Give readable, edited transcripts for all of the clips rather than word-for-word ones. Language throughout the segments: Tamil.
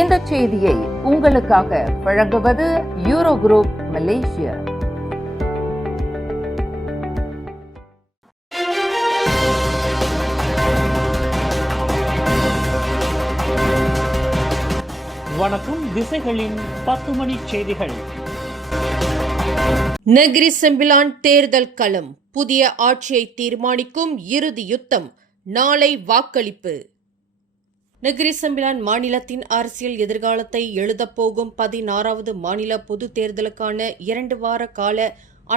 இந்த செய்தியை உங்களுக்காக வழங்குவது யூரோ குரூப் மலேசியா. வணக்கம். திசைகளின் 10 மணி செய்திகள். நெகிரி செம்பிலான் தேர்தல் களம். புதிய ஆட்சியை தீர்மானிக்கும் இறுதி யுத்தம். நாளை வாக்களிப்பு. நெகிரி செம்பிலான் மாநிலத்தின் அரசியல் எதிர்காலத்தை எழுதப்போகும் 16வது மாநில பொது தேர்தலுக்கான 2 வார கால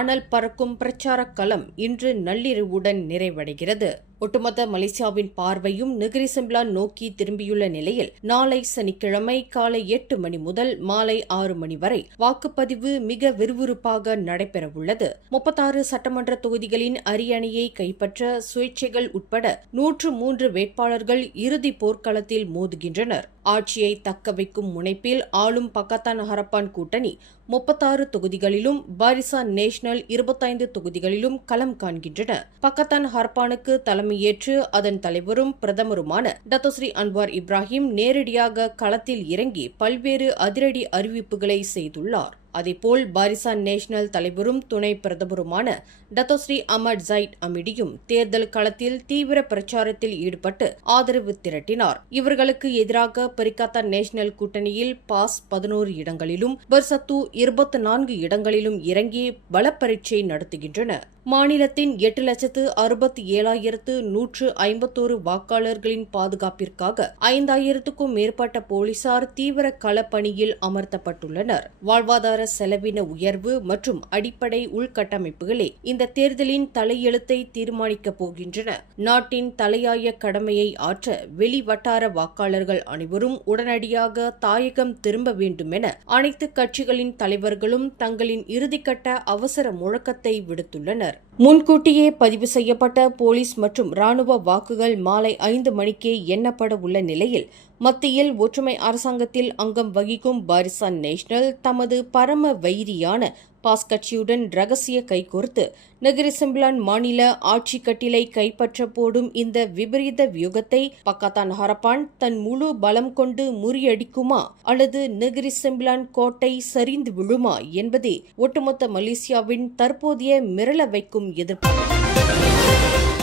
அனல் பறக்கும் பிரச்சார களம் இன்று நள்ளிரவுடன் நிறைவடைகிறது. ஒட்டுமொத்த மலேசியாவின் பார்வையும் நெகிரி செம்பிலான் நோக்கி திரும்பியுள்ள நிலையில் நாளை சனிக்கிழமை காலை 8 மணி முதல் மாலை 6 மணி வரை வாக்குப்பதிவு மிக விறுவிறுப்பாக நடைபெறவுள்ளது. 36 சட்டமன்ற தொகுதிகளின் அரியணையை கைப்பற்ற சுயேட்சைகள் உட்பட 103 வேட்பாளர்கள் இறுதி போர்க்களத்தில் மோதுகின்றனர். ஆட்சியை தக்க வைக்கும் முனைப்பில் ஆளும் பக்கத்தான் ஹரப்பான் கூட்டணி 36 தொகுதிகளிலும், பாரிசான் நேஷனல் 25 தொகுதிகளிலும் களம் காண்கின்றன. பக்கத்தான் ஹரப்பானுக்கு தலைமையேற்று அதன் தலைவரும் பிரதமருமான டத்தோஸ்ரீ அன்வார் இப்ராஹிம் நேரடியாக களத்தில் இறங்கி பல்வேறு அதிரடி அறிவிப்புகளை செய்துள்ளார். அதேபோல் பாரிசான் நேஷனல் தலைவரும் துணை பிரதமருமான டத்தோஸ்ரீ அமட் ஜைட் அமிடியும் தேர்தல் களத்தில் தீவிர பிரச்சாரத்தில் ஈடுபட்டு ஆதரவு திரட்டினார். இவர்களுக்கு எதிராக பரிகாத்தான் நேஷனல் கூட்டணியில் பாஸ் 11 இடங்களிலும், பர்சத்து 24 இடங்களிலும் இறங்கி பலப்பரீட்சை நடத்துகின்றன. மாநிலத்தின் 8,67,151 வாக்காளர்களின் பாதுகாப்பிற்காக 5,000க்கும் மேற்பட்ட போலீசார் தீவிர களப்பணியில் அமர்த்தப்பட்டுள்ளனர். வாழ்வாதார செலவின உயர்வு மற்றும் அடிப்படை உள்கட்டமைப்புகளே இந்த தேர்தலின் தலையெழுத்தை தீர்மானிக்கப் போகின்றன. நாட்டின் தலையாய கடமையை ஆற்ற வெளி வட்டார வாக்காளர்கள் அனைவரும் உடனடியாக தாயகம் திரும்ப வேண்டும் என அனைத்து கட்சிகளின் தலைவர்களும் தங்களின் இறுதிக்கட்ட அவசர முழக்கத்தை விடுத்துள்ளனர். முன்கூட்டியே பதிவு செய்யப்பட்ட போலீஸ் மற்றும் ராணுவ வாக்குகள் மாலை 5 மணிக்கே எண்ணப்பட உள்ள நிலையில் மத்தியில் ஒற்றுமை அரசாங்கத்தில் அங்கம் வகிக்கும் பாரிசான் நேஷனல் தமது பரம வைரியான பாஸ் கட்சியுடன் ரகசிய கைகோர்த்து நெகிரி செம்பிலான் மாநில ஆட்சி கட்டிலை கைப்பற்ற போடும் இந்த விபரீத வியூகத்தை பக்கத்தான் ஹரப்பான் தன் முழு பலம் கொண்டு முறியடிக்குமா அல்லது நெகிரி செம்பிலான் கோட்டை சரிந்து விழுமா என்பதே ஒட்டுமொத்த மலேசியாவின் தற்போதைய மிரள வைக்கும் எதிர்பார்ப்பு.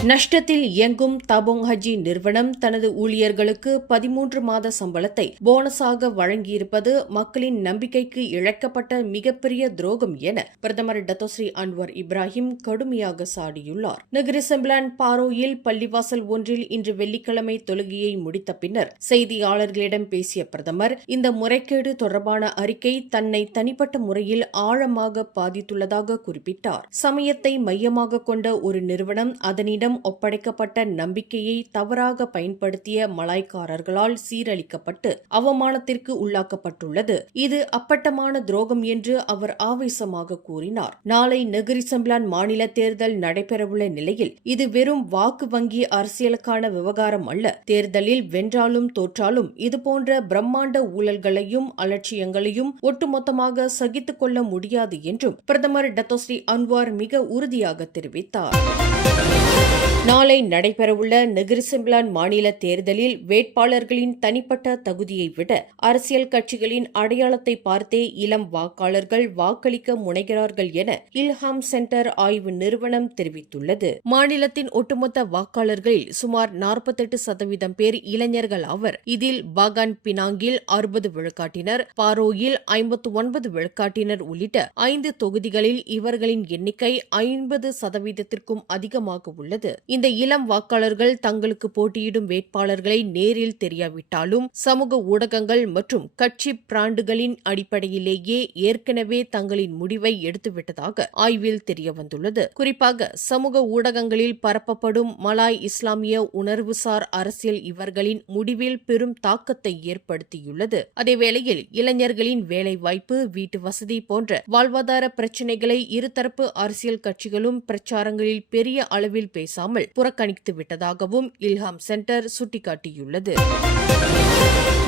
நஷ்டத்தில் இயங்கும் தபோங் ஹஜி நிறுவனம் தனது ஊழியர்களுக்கு 13 மாத சம்பளத்தை போனஸாக வழங்கியிருப்பது மக்களின் நம்பிக்கைக்கு இழைக்கப்பட்ட மிகப்பெரிய துரோகம் என பிரதமர் டத்தோஸ்ரீ அன்வார் இப்ராஹிம் கடுமையாக சாடியுள்ளார். நெகிரி செம்பிலான் பாரோயில் பள்ளிவாசல் ஒன்றில் இன்று வெள்ளிக்கிழமை தொழுகையை முடித்த பின்னர் செய்தியாளர்களிடம் பேசிய பிரதமர் இந்த முறைகேடு தொடர்பான அறிக்கை தன்னை தனிப்பட்ட முறையில் ஆழமாக பாதித்துள்ளதாக குறிப்பிட்டார். சமயத்தை மையமாக கொண்ட ஒரு நிறுவனம் அதனிடம் ஒப்படைக்கப்பட்ட நம்பிக்கையை தவறாக பயன்படுத்திய மலாய்க்காரர்களால் சீரழிக்கப்பட்டு அவமானத்திற்கு உள்ளாக்கப்பட்டுள்ளது. இது அப்பட்டமான துரோகம் என்று அவர் ஆவேசமாக கூறினார். நாளை நெகிரி செம்பிலான் மாநில தேர்தல் நடைபெறவுள்ள நிலையில் இது வெறும் வாக்கு வங்கி அரசியலுக்கான விவகாரம் அல்ல. தேர்தலில் வென்றாலும் தோற்றாலும் இதுபோன்ற பிரம்மாண்ட ஊழல்களையும் அலட்சியங்களையும் ஒட்டுமொத்தமாக சகித்துக் கொள்ள முடியாது என்றும் பிரதமர் டத்தோஸ்ரீ அன்வார் மிக உறுதியாக தெரிவித்தார். நாளை நடைபெறவுள்ள நெகிரி செம்பிலான் மாநில தேர்தலில் வேட்பாளர்களின் தனிப்பட்ட தகுதியை விட அரசியல் கட்சிகளின் அடையாளத்தை பார்த்தே இளம் வாக்காளர்கள் வாக்களிக்க முனைகிறார்கள் என இல்ஹாம் சென்டர் ஆய்வு நிறுவனம் தெரிவித்துள்ளது. மாநிலத்தின் ஒட்டுமொத்த வாக்காளர்களில் சுமார் 48% பேர் இளைஞர்கள் ஆவர். இதில் பாகான் பினாங்கில் 60 விழுக்காட்டினர், பாரோயில் 59 விழுக்காட்டினர் உள்ளிட்ட 5 தொகுதிகளில் இவர்களின் எண்ணிக்கை 50%க்கும் அதிகமாக உள்ளது. இந்த இளம் வாக்காளர்கள் தங்களுக்கு போட்டியிடும் வேட்பாளர்களை நேரில் தெரியாவிட்டாலும் சமூக ஊடகங்கள் மற்றும் கட்சி பிராண்டுகளின் அடிப்படையிலேயே ஏற்கனவே தங்களின் முடிவை எடுத்துவிட்டதாக ஆய்வில் தெரியவந்துள்ளது. குறிப்பாக சமூக ஊடகங்களில் பரப்பப்படும் மலாய் இஸ்லாமிய உணர்வுசார் அரசியல் இவர்களின் முடிவில் பெரும் தாக்கத்தை ஏற்படுத்தியுள்ளது. அதேவேளையில் இளைஞர்களின் வேலைவாய்ப்பு, வீட்டு வசதி போன்ற வாழ்வாதார பிரச்சினைகளை இருதரப்பு அரசியல் கட்சிகளும் பிரச்சாரங்களில் பெரிய அளவில் பேசாமல் புறக்கணித்து விட்டதாகவும் இல்ஹாம் சென்டர் சுட்டிக்காட்டியுள்ளது.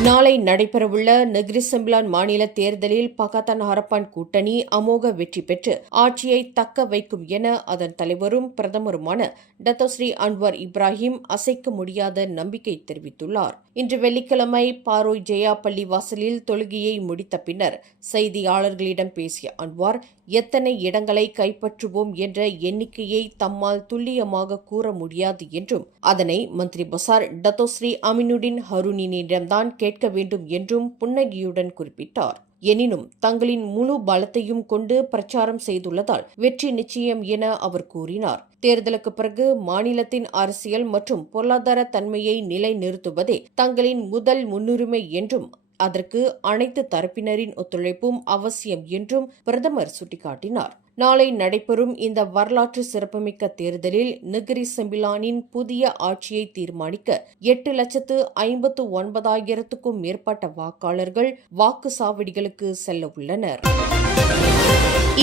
நாளை நடைபெறவுள்ள நெகிரி செம்பிலான் மாநில தேர்தலில் பக்கத்தான் ஹரப்பான் கூட்டணி அமோக வெற்றி பெற்று ஆட்சியை தக்க வைக்கும் என அதன் தலைவரும் பிரதமருமான டத்தோஸ்ரீ அன்வர் இப்ராஹிம் அசைக்க முடியாத நம்பிக்கை தெரிவித்துள்ளார். இன்று வெள்ளிக்கிழமை பாரோய் ஜெயா பள்ளி வாசலில் தொழுகையை முடித்த பின்னர் செய்தியாளர்களிடம் பேசிய அன்வார், எத்தனை இடங்களை கைப்பற்றுவோம் என்ற எண்ணிக்கையை தம்மால் துல்லியமாக கூற முடியாது என்றும், அதனை மந்திரி பசார் டத்தோஸ்ரீ அமினுடின் ஹருனினிடம்தான் கேட்க வேண்டும் என்றும் புன்னகையுடன் குறிப்பிட்டார். எனினும் தங்களின் முழு பலத்தையும் கொண்டு பிரச்சாரம் செய்துள்ளதால் வெற்றி நிச்சயம் என அவர் கூறினார். தேர்தலுக்கு பிறகு மாநிலத்தின் அரசியல் மற்றும் பொருளாதார தன்மையை நிலைநிறுத்துவதே தங்களின் முதல் முன்னுரிமை என்றும், அதற்கு அனைத்து தரப்பினரின் ஒத்துழைப்பும் அவசியம் என்றும் பிரதமர் சுட்டிக்காட்டினார். நாளை நடைபெறும் இந்த வரலாற்று சிறப்புமிக்க தேர்தலில் நெகிரி செம்பிலானின் புதிய ஆட்சியை தீர்மானிக்க 8,59,000க்கும் மேற்பட்ட வாக்காளர்கள் வாக்குச்சாவடிகளுக்கு செல்ல உள்ளனர்.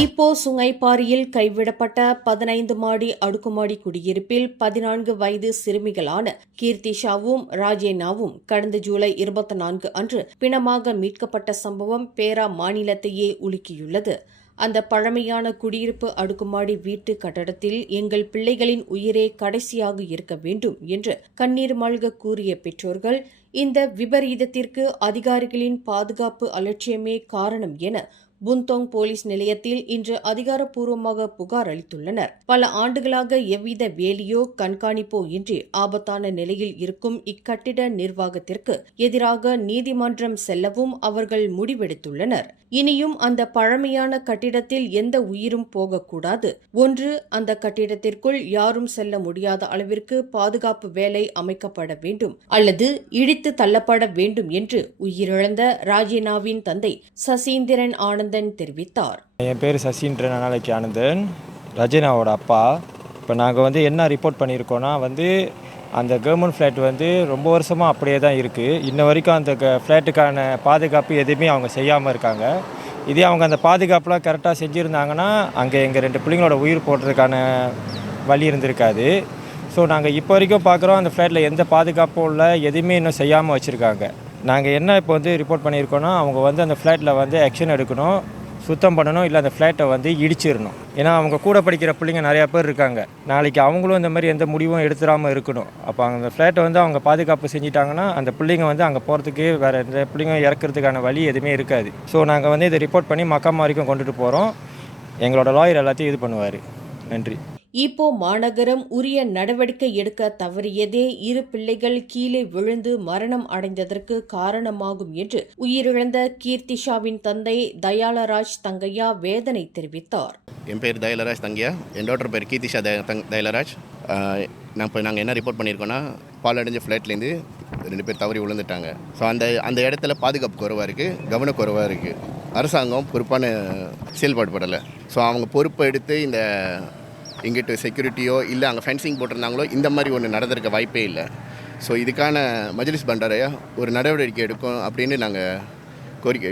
இப்போ சுங்கைப்பாரியில் கைவிடப்பட்ட 15 மாடி அடுக்குமாடி குடியிருப்பில் 14 வயது சிறுமிகளான கீர்த்திஷாவும் ராஜேனாவும் கடந்த ஜூலை 24 அன்று பிணமாக மீட்கப்பட்ட சம்பவம் பேரா மாநிலத்தையே உலுக்கியுள்ளது. அந்த பழமையான குடியிருப்பு அடுக்குமாடி வீட்டு கட்டடத்தில் எங்கள் பிள்ளைகளின் உயிரே கடைசியாக இருக்க வேண்டும் என்று கண்ணீர் மல்க கூறிய பெற்றோர்கள், இந்த விபரீதத்திற்கு அதிகாரிகளின் பாதுகாப்பு அலட்சியமே காரணம் என புந்தோங் போலீஸ் நிலையத்தில் இன்று அதிகாரப்பூர்வமாக புகார் அளித்துள்ளனர். பல ஆண்டுகளாக எவ்வித வேலியோ கண்காணிப்போ இன்றி ஆபத்தான நிலையில் இருக்கும் இக்கட்டிட நிர்வாகத்திற்கு எதிராக நீதிமன்றம் செல்லவும் அவர்கள் முடிவெடுத்துள்ளனர். இனியும் அந்த பழமையான கட்டிடத்தில் எந்த உயிரும் போகக்கூடாது. ஒன்று, அந்த கட்டிடத்திற்குள் யாரும் செல்ல முடியாத அளவிற்கு பாதுகாப்பு வேலை அமைக்கப்பட வேண்டும், அல்லது இடித்து தள்ளப்பட வேண்டும் என்று உயிரிழந்த ராஜேனாவின் தந்தை சசீந்திரன் ஆனந்தன் தெரிவித்தார். என் பேர் சசீந்திரன் நாளைக்கு ஆனந்தன், ரஜினாவோட அப்பா. இப்போ நாங்கள் என்ன ரிப்போர்ட் பண்ணியிருக்கோன்னா அந்த கவர்மெண்ட் ஃப்ளாட் ரொம்ப வருஷமாக அப்படியே தான் இருக்குது. இன்ன வரைக்கும் அந்த ஃப்ளாட்டுக்கான பாதுகாப்பு எதுவுமே அவங்க செய்யாமல் இருக்காங்க. இதே அவங்க அந்த பாதுகாப்புலாம் கரெக்டாக செஞ்சுருந்தாங்கன்னா அங்கே எங்கள் 2 பிள்ளைங்களோட உயிர் போடுறதுக்கான வழி இருந்திருக்காது. ஸோ நாங்கள் இப்போ வரைக்கும் பார்க்குறோம், அந்த ஃப்ளாட்டில் எந்த பாதுகாப்பும் இல்லை, எதுவுமே இன்னும் செய்யாமல் வச்சுருக்காங்க. நாங்கள் என்ன இப்போ ரிப்போர்ட் பண்ணியிருக்கோன்னா, அவங்க அந்த ஃப்ளாட்டில் ஆக்ஷன் எடுக்கணும், சுத்தம் பண்ணணும், இல்லை அந்த ஃப்ளாட்டை இடிச்சிடணும். ஏன்னா அவங்க கூட படிக்கிற பிள்ளைங்க நிறையா பேர் இருக்காங்க. நாளைக்கு அவங்களும் இந்த மாதிரி எந்த முடிவும் எடுத்துடாமல் இருக்கணும். அப்போ அந்த ஃப்ளாட்டை அவங்க பாதுகாப்பு செஞ்சிட்டாங்கன்னா அந்த பிள்ளைங்க அங்கே போகிறதுக்கு வேறு எந்த பிள்ளைங்க இறக்கிறதுக்கான வழி எதுவுமே இருக்காது. ஸோ நாங்கள் இதை ரிப்போர்ட் பண்ணி மக்காமா வரைக்கும் கொண்டுட்டு போகிறோம். எங்களோட லாயர் எல்லாத்தையும் இது பண்ணுவார். நன்றி. இப்போ மாநகரம் உரிய நடவடிக்கை எடுக்க தவறியதே இரு பிள்ளைகள் கீழே விழுந்து மரணம் அடைந்ததற்கு காரணமாகும் என்று உயிரிழந்த கீர்த்திஷாவின் தந்தை தயாளராஜ் தங்கையா வேதனை தெரிவித்தார். என் பேர் தயாளராஜ் தங்கையா, என் டாக்டர் பேர் கீர்த்திஷா தயாளராஜ். நாங்கள் என்ன ரிப்போர்ட் பண்ணியிருக்கோன்னா, பாலடைஞ்ச ஃப்ளாட்லேருந்து 2 பேர் தவறி விழுந்துட்டாங்க. ஸோ அந்த இடத்துல பாதுகாப்பு குறைவாக இருக்குது, கவனக்குறைவாக இருக்குது. அரசாங்கம் பொறுப்பான செயல்பாடு படலை. ஸோ அவங்க பொறுப்பை எடுத்து இந்த இங்கிட்டு செக்யூரிட்டியோ இல்லை அங்கே ஃபென்சிங் போட்டிருந்தாங்களோ இந்த மாதிரி ஒன்று நடந்திருக்க வாய்ப்பே இல்லை. ஸோ இதுக்கான மஜ்லிஸ் பண்டாரையா ஒரு நடவடிக்கை எடுக்கும் அப்படின்னு நாங்கள் கோரிக்கை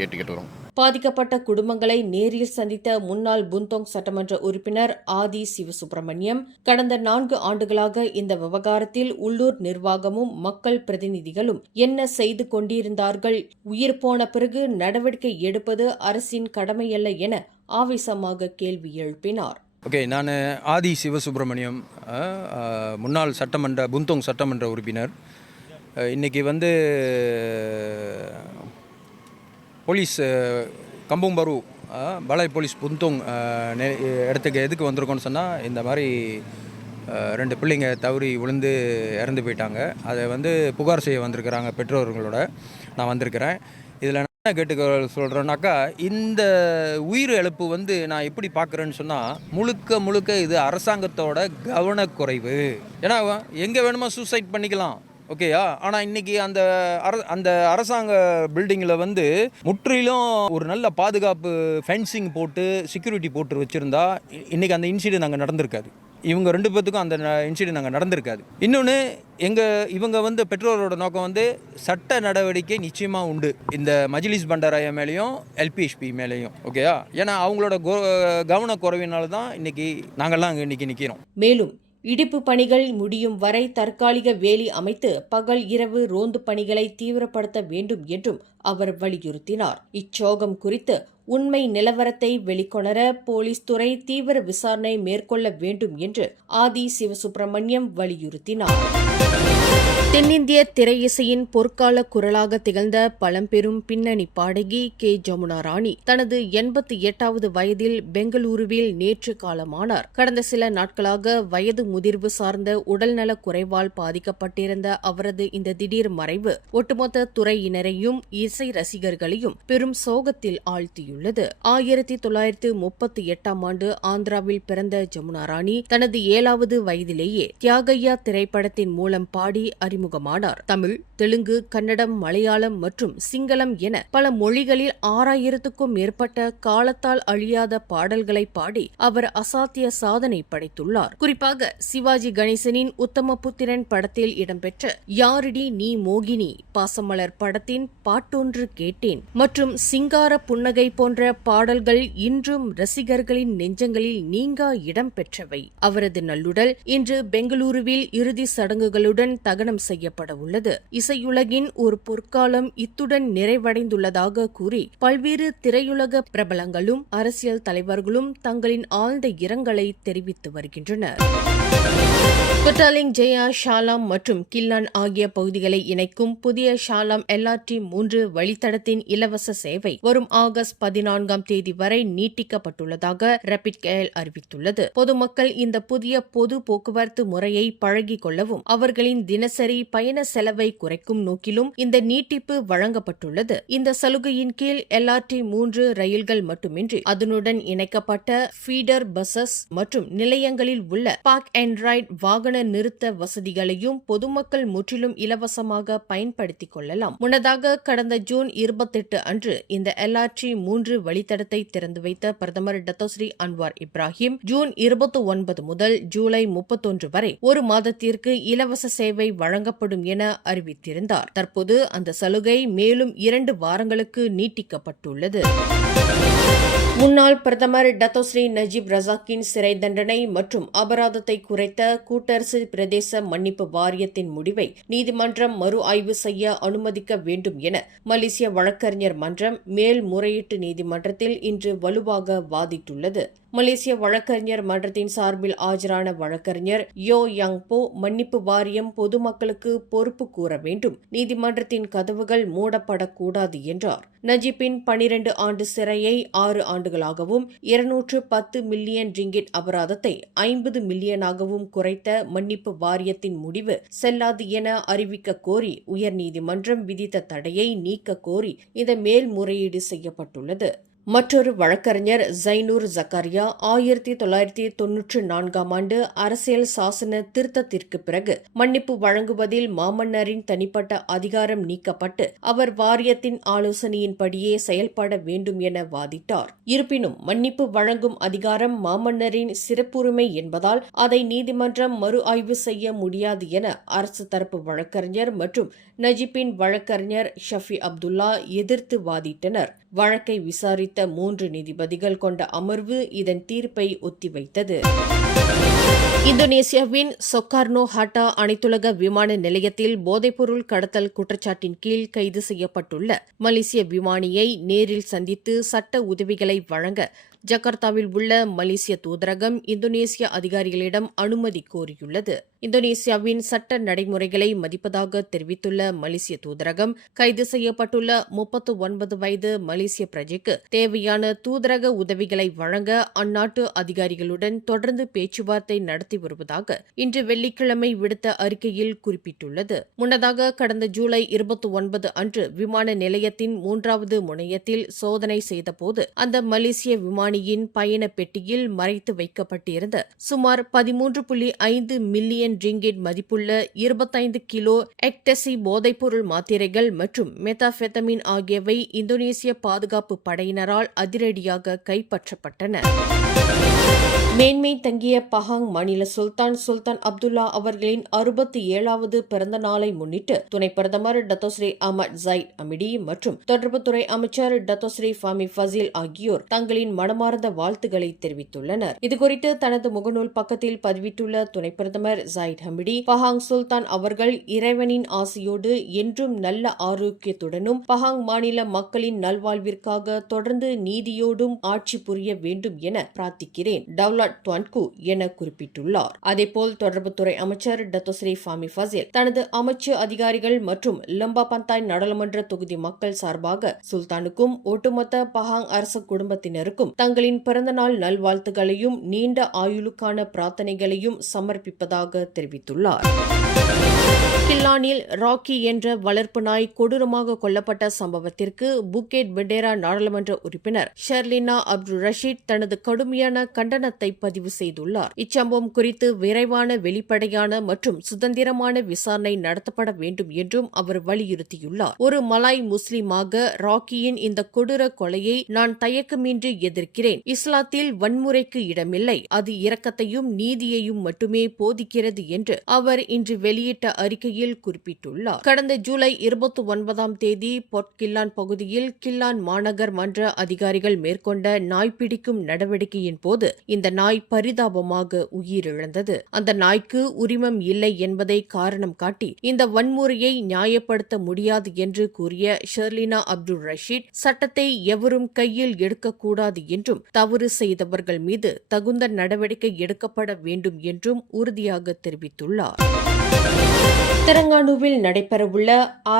கேட்டுக்கிறோம். பாதிக்கப்பட்ட குடும்பங்களை நேரில் சந்தித்த முன்னாள் புந்தோங் சட்டமன்ற உறுப்பினர் ஆதி சிவசுப்பிரமணியம், கடந்த 4 ஆண்டுகளாக இந்த விவகாரத்தில் உள்ளூர் நிர்வாகமும் மக்கள் பிரதிநிதிகளும் என்ன செய்து கொண்டிருந்தார்கள், உயிர் போன பிறகு நடவடிக்கை எடுப்பது அரசின் கடமையல்ல என ஆவேசமாக கேள்வி எழுப்பினார். ஓகே, நான் ஆதி சிவசுப்பிரமணியம், முன்னாள் புந்தோங் சட்டமன்ற உறுப்பினர். இன்றைக்கி போலீஸ் கம்பும்பரு பலாய் போலீஸ் புந்தோங் இடத்துக்கு எதுக்கு வந்திருக்கோன்னு சொன்னால், இந்த மாதிரி 2 பிள்ளைங்க தவறி விழுந்து இறந்து போயிட்டாங்க. அதை புகார் செய்ய வந்திருக்கிறாங்க பெற்றோர்களோட. நான் வந்திருக்கிறேன். இதில் என்ன கேட்டுக்க சொல்கிறேன்னாக்கா, இந்த உயிர் இழப்பு நான் எப்படி பார்க்குறேன்னு சொன்னால், முழுக்க இது அரசாங்கத்தோட கவனக்குறைவு. ஏன்னா எங்கே வேணுமோ சூசைட் பண்ணிக்கலாம், ஓகேயா. ஆனால் இன்றைக்கி அந்த அரசாங்க பில்டிங்கில் முற்றிலும் ஒரு நல்ல பாதுகாப்பு ஃபென்சிங் போட்டு செக்யூரிட்டி போட்டு வச்சுருந்தா இன்றைக்கி அந்த இன்சிடென்ட் அங்கே நடந்திருக்காது. இவங்க 2 பேர்த்துக்கும் அந்த இன்சிடென்ட் அங்கே நடந்திருக்காது. இன்னொன்று, இவங்க பெற்றோரோட நோக்கம் சட்ட நடவடிக்கை நிச்சயமாக உண்டு இந்த மஜ்லிஸ் பண்டாராயா மேலேயும் எல்பிஎஸ்பி மேலேயும், ஓகேயா. ஏன்னா அவங்களோட கவனக்குறைவினால தான் இன்றைக்கி நாங்கள்லாம் அங்கே இன்றைக்கி நிற்கிறோம். மேலும் இடிப்பு பணிகள் முடியும் வரை தற்காலிக வேலி அமைத்து பகல் இரவு ரோந்து பணிகளை தீவிரப்படுத்த வேண்டும் என்றும் அவர் வலியுறுத்தினார். இச்சோகம் குறித்து உண்மை நிலவரத்தை வெளிக்கொணர போலீஸ் துறை தீவிர விசாரணை மேற்கொள்ள வேண்டும் என்று ஆதி சிவசுப்பிரமணியம் வலியுறுத்தினார். தென்னிந்திய திரையிசையின் பொற்கால குரலாக திகழ்ந்த பழம்பெரும் பின்னணி பாடகி கே. ஜமுனா ராணி தனது 88வது வயதில் பெங்களூருவில் நேற்று காலமானார். கடந்த சில நாட்களாக வயது முதிர்வு சார்ந்த உடல்நலக் குறைவால் பாதிக்கப்பட்டிருந்த அவரது இந்த திடீர் மறைவு ஒட்டுமொத்த துறையினரையும் இசை ரசிகர்களையும் பெரும் சோகத்தில் ஆழ்த்தியுள்ளது. 1938ஆம் ஆண்டு ஆந்திராவில் பிறந்த ஜமுனா ராணி தனது 7வது வயதிலேயே தியாகையா திரைப்படத்தின் மூலம் பாடி அறிமுகமானார். தமிழ், தெலுங்கு, கன்னடம், மலையாளம் மற்றும் சிங்களம் என பல மொழிகளில் 6000க்கும் மேற்பட்ட காலத்தால் அழியாத பாடல்களை பாடி அவர் அசாத்திய சாதனை படைத்துள்ளார். குறிப்பாக சிவாஜி கணேசனின் உத்தமபுத்திரன் படத்தில் இடம்பெற்ற யாரிடி நீ மோகினி, பாசமலர் படத்தின் பாட்டொன்று கேட்டேன் மற்றும் சிங்கார புன்னகை போன்ற பாடல்கள் இன்றும் ரசிகர்களின் நெஞ்சங்களில் நீங்கா இடம் பெற்றவை. அவரது நல்லுடல் இன்று பெங்களூருவில் இறுதி சடங்குகளுடன் தகனம் செய்யப்பட உள்ளது. இசையுலகின் ஒரு பொற்காலம் இத்துடன் நிறைவடைந்துள்ளதாக கூறி பல்வேறு திரையுலக பிரபலங்களும் அரசியல் தலைவர்களும் தங்களின் ஆழ்ந்த இரங்கலை தெரிவித்து வருகின்றனர். பட்டாலிங், ஜெயா, ஷாலாம் மற்றும் கில்லான் ஆகிய பகுதிகளை இணைக்கும் புதிய ஷாலாம் LRT-3 வழித்தடத்தின் இலவச சேவை வரும் ஆகஸ்ட் 14ஆம் தேதி வரை நீட்டிக்கப்பட்டுள்ளதாக ரேபிட் கேல் அறிவித்துள்ளது. பொதுமக்கள் இந்த புதிய பொது போக்குவரத்து முறையை பழகிக் கொள்ளவும் அவர்களின் தினசரி பயண செலவை குறைக்கும் நோக்கிலும் இந்த நீட்டிப்பு வழங்கப்பட்டுள்ளது. இந்த சலுகையின் கீழ் LRT-3 ரயில்கள் மட்டுமின்றி அதனுடன் இணைக்கப்பட்ட ஃபீடர் பஸ்ஸஸ் மற்றும் நிலையங்களில் உள்ள பார்க் அண்ட் ரைட் வாகன நிறுத்த வசதிகளையும் பொதுமக்கள் முற்றிலும் இலவசமாக பயன்படுத்திக் கொள்ளலாம். முன்னதாக கடந்த ஜூன் 28 அன்று இந்த LRT-3 வழித்தடத்தை திறந்து வைத்த பிரதமர் டத்தோஸ்ரீ அன்வார் இப்ராஹிம் ஜூன் 29 முதல் ஜூலை 31 வரை ஒரு மாதத்திற்கு இலவச சேவை வழங்கப்படும் என அறிவித்திருந்தார். தற்போது அந்த சலுகை மேலும் 2 வாரங்களுக்கு நீட்டிக்கப்பட்டுள்ளது. முன்னாள் பிரதமர் டத்தோஸ்ரீ நஜீப் ரசாக்கின் சிறை தண்டனை மற்றும் அபராதத்தை குறைத்த கூட்டரசு பிரதேச மன்னிப்பு வாரியத்தின் முடிவை நீதிமன்றம் மறு ஆய்வு செய்ய அனுமதிக்க வேண்டும் என மலேசிய வழக்கறிஞர் மன்றம் மேல்முறையீட்டு நீதிமன்றத்தில் இன்று வலுவாக வாதிட்டுள்ளது. மலேசிய வழக்கறிஞர் மன்றத்தின் சார்பில் ஆஜரான வழக்கறிஞர் யோ யங் போ மன்னிப்பு வாரியம் பொதுமக்களுக்கு பொறுப்பு கூற வேண்டும், நீதிமன்றத்தின் கதவுகள் மூடப்படக்கூடாது என்றார். நஜீப்பின் 12 ஆண்டு சிறையை 6 ஆண்டுகளாகவும் 210 மில்லியன் ரிங்கிட் அபராதத்தை 50 மில்லியனாகவும் குறைத்த மன்னிப்பு வாரியத்தின் முடிவு செல்லாது என அறிவிக்க கோரி உயர்நீதிமன்றம் விதித்த தடையை நீக்க கோரி இந்த மேல்முறையீடு செய்யப்பட்டுள்ளது. மற்றொரு வழக்கறிஞர் ஜைனூர் ஜக்காரியா 1994ஆம் ஆண்டு அரசியல் சாசன திருத்தத்திற்கு பிறகு மன்னிப்பு வழங்குவதில் மாமன்னரின் தனிப்பட்ட அதிகாரம் நீக்கப்பட்டு அவர் வாரியத்தின் ஆலோசனையின்படியே செயல்பட வேண்டும் என வாதிட்டார். இருப்பினும் மன்னிப்பு வழங்கும் அதிகாரம் மாமன்னரின் சிறப்புரிமை என்பதால் அதை நீதிமன்றம் மறு ஆய்வு செய்ய முடியாது என அரசு தரப்பு வழக்கறிஞர் மற்றும் நஜீப்பின் வழக்கறிஞர் ஷஃபி அப்துல்லா எதிர்த்து வாதிட்டனர். வழக்கை விசாரித்த 3 நீதிபதிகள் கொண்ட அமர்வு இதன் தீர்ப்பை ஒத்திவைத்தது. இந்தோனேசியாவின் சொக்கார்னோ ஹாட்டா அனைத்துலக விமான நிலையத்தில் போதைப்பொருள் கடத்தல் குற்றச்சாட்டின் கீழ் கைது செய்யப்பட்டுள்ள மலேசிய விமானியை நேரில் சந்தித்து சட்ட உதவிகளை வழங்க ஜகார்த்தாவில் உள்ள மலேசிய தூதரகம் இந்தோனேசிய அதிகாரிகளிடம் அனுமதி கோரியுள்ளது. இந்தோனேசியாவின் சட்ட நடைமுறைகளை மதிப்பதாக தெரிவித்துள்ள மலேசிய தூதரகம் கைது செய்யப்பட்டுள்ள 39 வயது மலேசிய பிரஜைக்கு தேவையான தூதரக உதவிகளை வழங்க அந்நாட்டு அதிகாரிகளுடன் தொடர்ந்து பேச்சுவார்த்தை நடத்தி வருவதாக இன்று வெள்ளிக்கிழமை விடுத்த அறிக்கையில் குறிப்பிட்டுள்ளது. முன்னதாக கடந்த ஜூலை 29 அன்று விமான நிலையத்தின் 3வது முனையத்தில் சோதனை செய்தபோது அந்த மலேசிய விமானியின் பயண பெட்டியில் மறைத்து வைக்கப்பட்டிருந்த சுமார் 13.5 மில்லியன் ரிங்கிட் மதிப்புள்ள 25 கிலோ எக்டசி போதைப்பொருள் மாத்திரைகள் மற்றும் மெத்தாபெத்தமின் ஆகியவை இந்தோனேசிய பாதுகாப்பு படையினரால் அதிரடியாக கைப்பற்றப்பட்டன. மேன்மை தங்கிய பஹாங் மாநில சுல்தான் அப்துல்லா அவர்களின் 67வது பிறந்த நாளை முன்னிட்டு துணை பிரதமர் டத்தோஸ்ரீ அஹ்மத் ஜைட் அமிடி மற்றும் தொடர்புத்துறை அமைச்சர் டத்தோஸ்ரீ ஃபாமி ஃபசில் ஆகியோர் தங்களின் மனம் மனமார்ந்த வாழ்த்துக்களை தெரிவித்துள்ளனர். இதுகுறித்து தனது முகநூல் பக்கத்தில் பதிவிட்டுள்ள துணை பிரதமர் ஜாயிட் ஹமிடி, பஹாங் சுல்தான் அவர்கள் இறைவனின் ஆசியோடு என்றும் நல்ல ஆரோக்கியத்துடனும் பஹாங் மாநில மக்களின் நல்வாழ்விற்காக தொடர்ந்து நீதியோடும் ஆட்சி புரிய வேண்டும் என பிரார்த்திக்கிறேன். டவுலாட் துவான்கு என குறிப்பிட்டுள்ளார். அதேபோல் தொடர்புத்துறை அமைச்சர் டத்தோஸ்ரீ ஃபாமி ஃபசில் தனது அமைச்சு அதிகாரிகள் மற்றும் லம்பா பந்தாய் நாடாளுமன்ற தொகுதி மக்கள் சார்பாக சுல்தானுக்கும் ஒட்டுமொத்த பஹாங் அரசு குடும்பத்தினருக்கும் தங்களின் பிறந்தநாள் நல்வாழ்த்துகளையும் நீண்ட ஆயுளுக்கான பிரார்த்தனைகளையும் சமர்ப்பிப்பதாக தெரிவித்துள்ளார். கில்லானில் ராக்கி என்ற வளர்ப்பு நாய் கொடூரமாக கொல்லப்பட்ட சம்பவத்திற்கு புக்கெட் பெடேரா நாடாளுமன்ற உறுப்பினர் ஷெர்லினா அப்துல் ரஷீத் தனது கடுமையான கண்டனத்தை பதிவு செய்துள்ளார். இச்சம்பவம் குறித்து விரைவான, வெளிப்படையான மற்றும் சுதந்திரமான விசாரணை நடத்தப்பட வேண்டும் என்றும் அவர் வலியுறுத்தியுள்ளார். ஒரு மலாய் முஸ்லிமாக ராக்கியின் இந்த கொடூர கொலையை நான் தயக்கமின்றி எதிர்க்கிறேன். இஸ்லாத்தில் வன்முறைக்கு இடமில்லை, அது இரக்கத்தையும் நீதியையும் மட்டுமே போதிக்கிறது என்று அவர் இன்று வெளியிட்ட அறிக்கையில் குறிப்பிட்டுள்ளார். கடந்த ஜூலை 29ஆம் தேதி பொர்ட் கில்லான் பகுதியில் கில்லான் மாநகர் மன்ற அதிகாரிகள் மேற்கொண்ட நாய் பிடிக்கும் நடவடிக்கையின் போது இந்த நாய் பரிதாபமாக உயிரிழந்தது. அந்த நாய்க்கு உரிமம் இல்லை என்பதை காரணம் காட்டி இந்த வன்முறையை நியாயப்படுத்த முடியாது என்று கூறிய ஷெர்லினா அப்துல் ரஷீத், சட்டத்தை எவரும் கையில் எடுக்கக்கூடாது என்றும் தவறு செய்தவர்கள் மீது தகுந்த நடவடிக்கை எடுக்கப்பட வேண்டும் என்றும் உறுதியாக தெரிவித்துள்ளார். தெலங்கானாவில் நடைபெறவுள்ள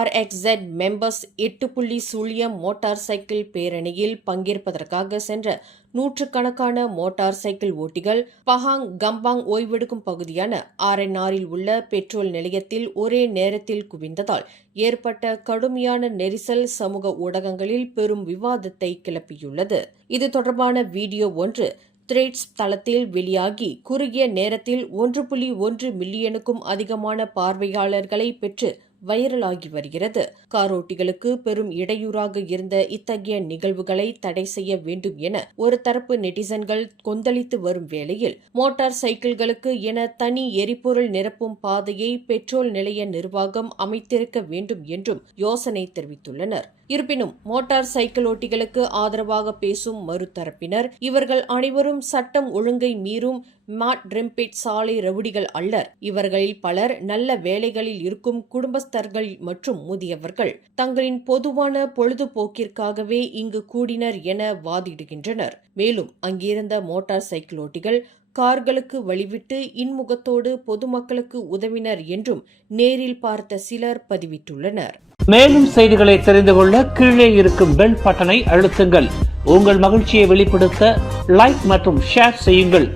RXZ மெம்பர்ஸ் 8.0 மோட்டார் சைக்கிள் பேரணியில் பங்கேற்பதற்காக சென்ற நூற்றுக்கணக்கான மோட்டார் சைக்கிள் ஓட்டிகள் பஹாங் கம்பாங் ஓய்வெடுக்கும் பகுதியான RNRல் உள்ள பெட்ரோல் நிலையத்தில் ஒரே நேரத்தில் குவிந்ததால் ஏற்பட்ட கடுமையான நெரிசல் சமூக ஊடகங்களில் பெரும் விவாதத்தை கிளப்பியுள்ளது. இது தொடர்பான வீடியோ ஒன்று த்ரெட்ஸ் தளத்தில் வெளியாகி குறுகிய நேரத்தில் 1.1 மில்லியனுக்கும் அதிகமான பார்வையாளர்களை பெற்று வைரலாகி வருகிறது. காரோட்டிகளுக்கு பெரும் இடையூறாக இருந்த இத்தகைய நிகழ்வுகளை தடை செய்ய வேண்டும் என ஒரு தரப்பு நெட்டிசன்கள் கொந்தளித்து வரும் வேளையில் மோட்டார் சைக்கிள்களுக்கு என தனி எரிபொருள் நிரப்பும் பாதையை பெட்ரோல் நிலைய நிர்வாகம் அமைத்திருக்க வேண்டும் என்றும் யோசனை தெரிவித்துள்ளனர். இருப்பினும் மோட்டார் சைக்கிள் ஓட்டிகளுக்கு ஆதரவாக பேசும் மறுதரப்பினர், இவர்கள் அனைவரும் சட்டம் ஒழுங்கை மீறும் மாட் ரெம்பிட் சாலை ரவுடிகள் அல்லர். இவர்களில் பலர் நல்ல வேலைகளில் இருக்கும் குடும்பஸ்தர்கள் மற்றும் முதியவர்கள். தங்களின் பொதுவான பொழுதுபோக்கிற்காகவே இங்கு கூடினர் என வாதிடுகின்றனர். மேலும் அங்கிருந்த மோட்டார் சைக்கிள் ஓட்டிகள் கார்களுக்கு வழிவிட்டு இன்முகத்தோடு பொதுமக்களுக்கு உதவினர் என்றும் நேரில் பார்த்த சிலர் பதிவிட்டுள்ளனர். மேலும் செய்திகளை தெரிந்து கொள்ள கீழே இருக்கும் பெல் பட்டனை அழுத்துங்கள். உங்கள் மகிழ்ச்சியை வெளிப்படுத்த லைக் மற்றும் ஷேர் செய்யுங்கள்.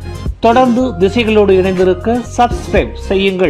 தொடர்ந்து திசைகளோடு இணைந்திருக்க சப்ஸ்கிரைப் செய்யுங்கள்.